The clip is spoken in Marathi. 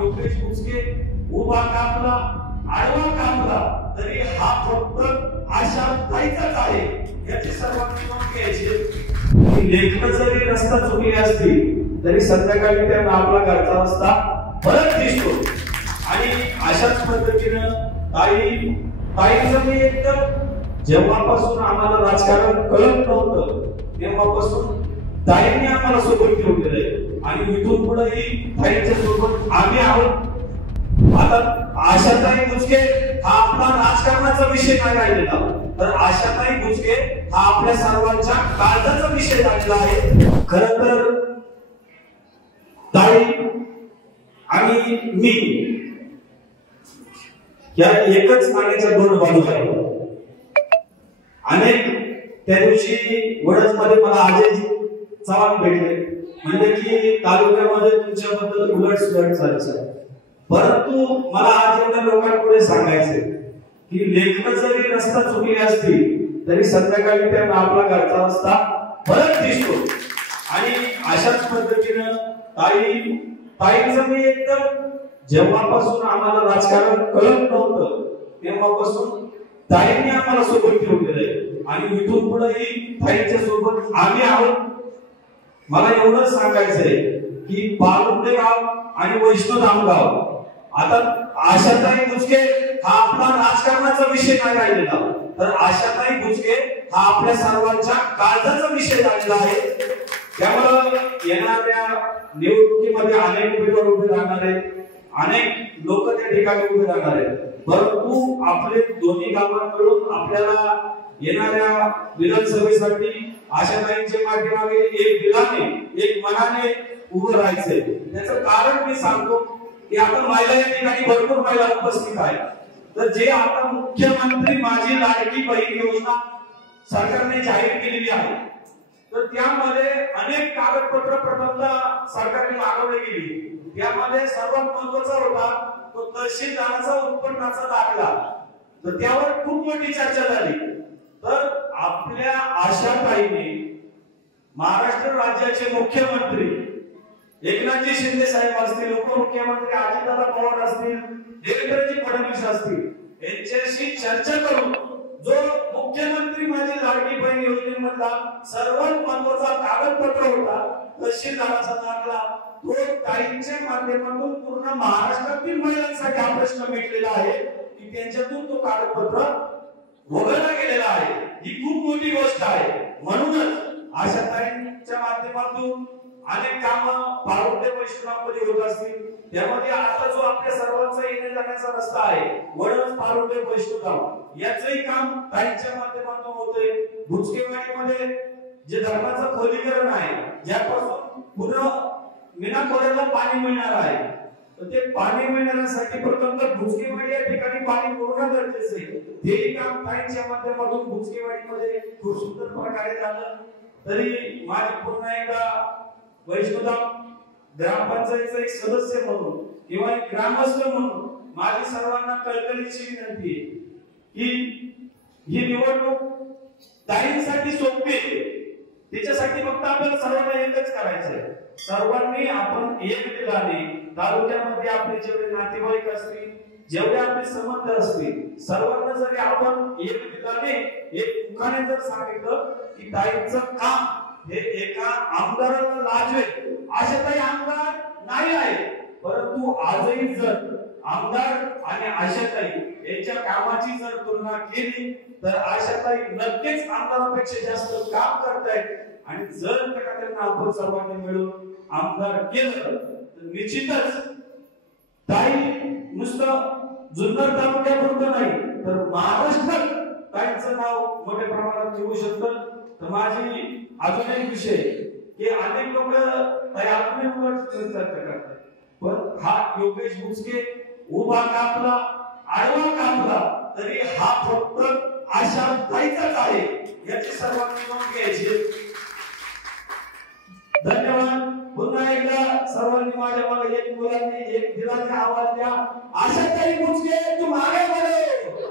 योगेश बुचके उभा कापला आडवा कापला तरी हा फक्त आशा ताईचाच आहे याची सर्वांनी नोंद घ्यायची। लेखन जरी रस्ता चुकली असती तरी संध्याकाळी त्यांना आपला घरचा रस्ता परत दिसतो। आणि अशाच पद्धतीनं ताईचं मी एकदम जेव्हापासून आम्हाला राजकारण कळत नव्हतं तेव्हापासून ताईंनी आम्हाला सोबत ठेवलेलं आहे आणि इथून पुढेही ताईंच्या सोबत आम्ही आहोत। आता आशाताई बुचके हा आपला राजकारणाचा विषय नाही राहिलेला, तर आशाताई बुचके हा आपल्या सर्वांच्या काळजाचा विषय झालेला आहे। खरं तर ताई आणि मी या एकच नाण्याच्या दोन बाजू आहेत। अनेक त्या दिवशी वडजमध्ये मला अजय चव्हाण भेटले, म्हणजे की तालुक्यामध्ये तुमच्याबद्दल उलट सुलट चालतं, परंतु मला आज एवढ्या लोकांपुढे सांगायचे की लेखन जरी रस्ता चुकली असती तरी संध्याकाळी त्यांना आपला घरचा रस्ता परत दिसतो। आणि अशाच पद्धतीनं ताईंचं मी एकदम जेव्हापासून आम्हाला राजकारण कळत नव्हतं तेव्हापासून ताईंनी आम्हाला सोबत ठेवलेलं आहे आणि इथून पुढेही ताईंच्या सोबत आम्ही आहोत। मला एवढंच सांगायचंय की पालुंडे गाव आणि वैष्णोधाम गाव, आता आशाताई बुचके हा आपला राजकारणाचा विषय नाही राहिलेला, तर आशाताई बुचके हा आपल्या सर्वांच्या काळजाचा विषय झालेला आहे। त्यामुळे येणाऱ्या निवडणुकीमध्ये अनेक उमेदवार उभे राहणार आहेत, अनेक लोक त्या ठिकाणी उभे राहणार आहेत, परंतु आपले दोन्ही गावात मिळून आपल्याला येणाऱ्या विधानसभेसाठी आशाताईंच्या पाठीमागे एक दिलाने एक मनाने उभं राहायचंय। त्याचं कारण मी सांगतो की आता महिला या ठिकाणी भरपूर महिला उपस्थित आहेत, तर जे आता मुख्यमंत्री माझी लाडकी बहीण योजना सरकारने जाहीर केलेली आहे, तर त्यामध्ये अनेक कागदपत्र प्रथमतः सरकारने मागवली गेली। त्यामध्ये सर्वात महत्त्वाचा होता तो तहसीलदाराचा उत्पन्नाचा दाखला, तर त्यावर खूप मोठी चर्चा झाली। तर आपल्या आशाताईने महाराष्ट्र राज्याचे मुख्यमंत्री एकनाथजी शिंदे साहेब असतील, उपमुख्यमंत्री अजितदादा पवार असतील, देवेंद्रजी फडणवीस असतील, यांच्याशी चर्चा करून जो मुख्यमंत्री माझी लाडकी बहीण योजनेमधला सर्वात महत्त्वाचा कागदपत्र होता तहसीलदाराचा दाखला, तो ताईंच्या माध्यमातून पूर्ण महाराष्ट्रातील महिलांसाठी हा प्रश्न मिटलेला आहे की त्यांच्यातून तो कागदपत्र वगळला गेलेला आहे। ही खूप मोठी गोष्ट आहे। म्हणूनच आशाताईंच्या माध्यमातून अनेक कामं पारुंडे वैष्णोधाममध्ये होत असतील, त्यामध्ये आता जो आपल्या सर्वांचा येण्या जाण्याचा रस्ता आहे वडज पारुंडे वैष्णोधाम, याचंही काम ताईंच्या माध्यमातून होतंय। बुचकेवाडीमध्ये जे धरणाचं खोलीकरण आहे, ज्यापासून पूर्ण मीना खोऱ्याला पाणी मिळणार आहे, तर ते पाणी मिळण्यासाठी प्रथम तर बुचकेवाडी या ठिकाणी पाणी पुरवणं गरजेचं आहे। तेही काम ताईंच्या माध्यमातून बुचकेवाडीमध्ये खूप सुंदर प्रकारे झालं। तरी माझी पुन्हा एकदा वैष्णोधाम ग्रामपंचायतचा एक सदस्य म्हणून किंवा एक ग्रामस्थ म्हणून माझी सर्वांना कळकळीची विनंती आहे की ही निवडणूक ताईंसाठी सोपी आहे, त्याच्यासाठी फक्त आपल्याला सर्वांना एकच करायचंय, सर्वांनी आपण एक दिलाने तालुक्यामध्ये आपले जेवढे नातेवाईक असतील, जेवढे आपले संबंध असतील, सर्वांना जरी आपण एक दिलाने एक मुखाने जर सांगितलं की ताईंचं काम हे एका आमदाराला लाजवेल, आशाताई आमदार नाही आहे, परंतु आजही जर आमदार आणि आशाताई यांच्या कामाची जर तुलना केली तर आशाताई नक्कीच आमदारापेक्षा जास्त काम करतायत। आणि जर त्यांना आपण सर्वांनी मिळून आमदार केलं तर निश्चितच ताई नुसतं जुन्नर तालुक्यापुरतं नाही तर महाराष्ट्रात ताईंचं नाव मोठ्या प्रमाणात येऊ शकतं। तर माझी अजून एक विषय की अनेक लोक ताई आपण चर्चा करतात, पण हा योगेश बुचके उभा कापला आडवा कापला तरी हा फक्त आशा ताईचाच आहे याची सर्वांनी नोंद घ्यायची। धन्यवाद। पुन्हा एकदा सर्वांनी माझ्या मागे एक मुलांनी एक दिलाने आवाज द्या, आशाताई बुचके तुम आगे बढ़ो।